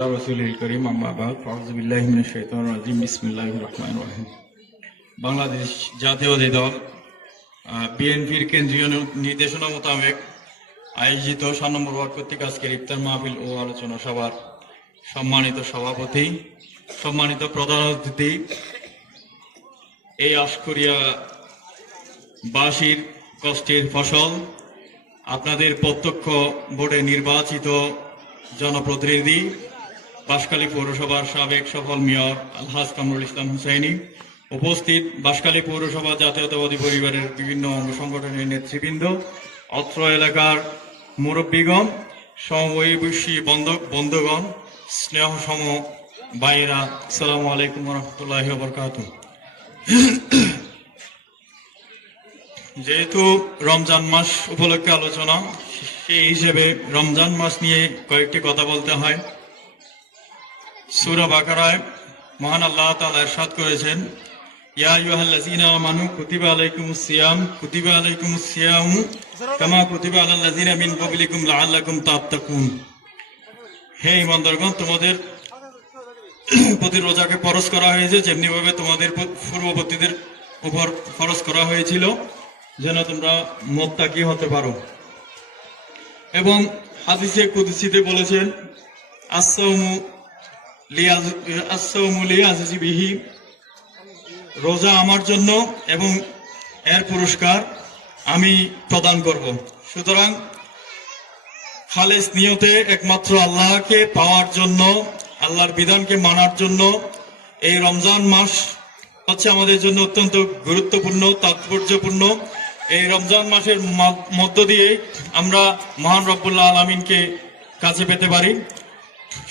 রাসূলুল কারীম আম্মা বাদ আউযু বিল্লাহি মিনাশ শাইতানির রাজিম বিসমিল্লাহির রহমানির রহিম। বাংলাদেশ জাতীয়তাবাদী দল বিএনপির কেন্দ্রীয় নির্দেশনা মোতাবেক আয়োজিত 7 নম্বর ওয়ার্ড কর্তৃক আজকের ইফতার মাহফিল ও আলোচনা সভার সম্মানিত সভাপতি, সম্মানিত প্রধান অতিথি, এই আশকরিয়া বাসীর কষ্টের ফসল আপনাদের প্রত্যক্ষ ভোটে নির্বাচিত জনপ্রতিনিধি বাঁশখালী পৌরসভার সাবেক সফল মেয়র আলহাজ কামরুল ইসলাম হুসাইনি, উপস্থিত বাঁশখালী পৌরসভা জাতীয়তাবাদী পরিবারের বিভিন্ন অঙ্গ সংগঠনের নেতৃবৃন্দ, অত্র এলাকার মুরব্বীগণ, সমবয়সী বন্ধুগণ, স্নেহ সম ভাইয়েরা, আসসালামু আলাইকুম ওয়া রাহমাতুল্লাহি ওয়া বারাকাতুহু। যেহেতু রমজান মাস উপলক্ষে আলোচনা, সেই হিসেবে রমজান মাস নিয়ে কয়েকটি কথা বলতে হয়। সূরা বাকারায় মহান আল্লাহ তাআলা ইরশাদ করেছেন, ইয়া আইয়ুহাল্লাযীনা আমানু কুতিবা আলাইকুমুস সিয়ামু কামা কুতিবা আলাল লাযীনা মিন ক্বাবলিকুম লাআল্লাকুম তাত্তাকুন। হে ঈমানদারগণ, তোমাদের প্রতি রোজাকে ফরজ করা হয়েছে যেমনি ভাবে তোমাদের পূর্ববর্তীদের উপর ফরজ করা হয়েছিল, যেন তোমরা মুত্তাকি হতে পারো। এবং হাদিসে কুদসিতে বলেছেন, আস-সাওমু লিআযিবিহি, রোজা আমার জন্য এবং এর পুরস্কার আমি প্রদান করব। সুতরাং খালেস নিয়তে একমাত্র আল্লাহকে পাওয়ার জন্য, আল্লাহর বিধানকে মানার জন্য এই রমজান মাস হচ্ছে আমাদের জন্য অত্যন্ত গুরুত্বপূর্ণ, তাৎপর্যপূর্ণ। এই রমজান মাসের মধ্য দিয়ে আমরা মহান রব্বুল আলামিনকে কাছে পেতে পারি।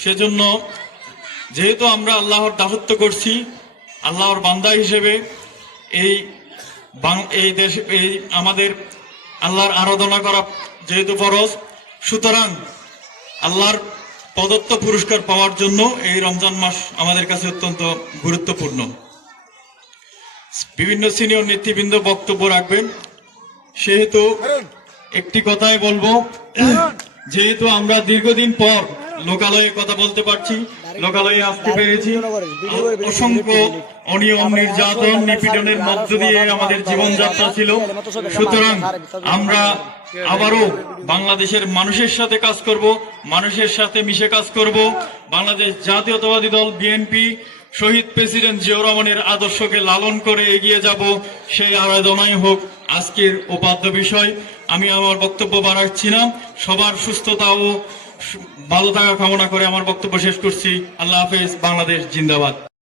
সেজন্য যেহেতু আমরা আল্লাহর দাসত্ব করছি, আল্লাহর বান্দা হিসেবে এই দেশে আমাদের আল্লাহর আরাধনা করা যেহেতু ফরজ, সুতরাং আল্লাহর প্রদত্ত পুরস্কার পাওয়ার জন্য এই রমজান মাস আমাদের কাছে অত্যন্ত গুরুত্বপূর্ণ। বিভিন্ন সিনিয়র নেতৃবৃন্দ বক্তব্য রাখবেন, সেহেতু একটি কথাই বলবো, যেহেতু আমরা দীর্ঘদিন পর লোকালয়ে কথা বলতে পারছি, লোকালয়ে আসতে পেরেছি, অসংখ্য অনিয়ম, নির্যাতন, নিপীড়নের মধ্য দিয়ে আমাদের জীবনযাত্রা ছিল। সুতরাং আমরা আবারও বাংলাদেশের মানুষের সাথে কাজ করব, মানুষের সাথে মিশে কাজ করব। বাংলাদেশ জাতীয়তাবাদী দল বিএনপি শহীদ প্রেসিডেন্ট জিয়াউর রহমানের আদর্শকে লালন করে এগিয়ে যাব, সেই আরাধনাই হোক আজকের উপাদ্য বিষয়। আমি আমার বক্তব্য বাড়াচ্ছি না, সবার সুস্থতা ও ভালো থাকা কামনা করে আমার বক্তব্য শেষ করছি। আল্লাহ হাফেজ। বাংলাদেশ জিন্দাবাদ।